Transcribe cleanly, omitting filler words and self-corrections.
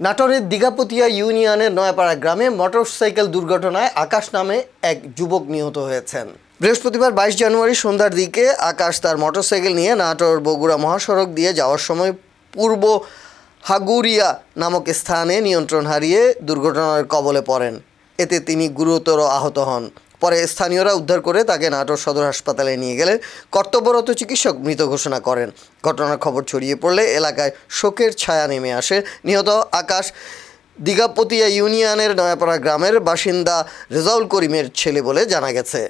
নাটোরের দিঘাপতিয়া ইউনিয়নের নয়াপাড়া গ্রামে মোটরসাইকেল দুর্ঘটনায় আকাশ নামে এক যুবক নিহত হয়েছেন। বৃহস্পতিবার 22 জানুয়ারি সন্ধ্যার দিকে আকাশ তার মোটরসাইকেল নিয়ে নাটোর বগুড়া মহাসড়ক দিয়ে যাওয়ার সময় পূর্ব হাগুরিয়া নামক স্থানে নিয়ন্ত্রণ হারিয়ে দুর্ঘটনার কবলে পড়েন। এতে তিনি গুরুতর আহত হন। পরে স্থানীয়রা উদ্ধার করে তাকে নাটোর সদর হাসপাতালে নিয়ে গেলে কর্তব্যরত চিকিৎসক মৃত ঘোষণা করেন। ঘটনার খবর ছড়িয়ে পড়লে এলাকায় শোকের ছায়া নেমে আসে। নিহত আকাশ দিঘাপতিয়া ইউনিয়নের নয়াপাড়া গ্রামের বাসিন্দা রেজাউল করিমের ছেলে বলে জানা গেছে।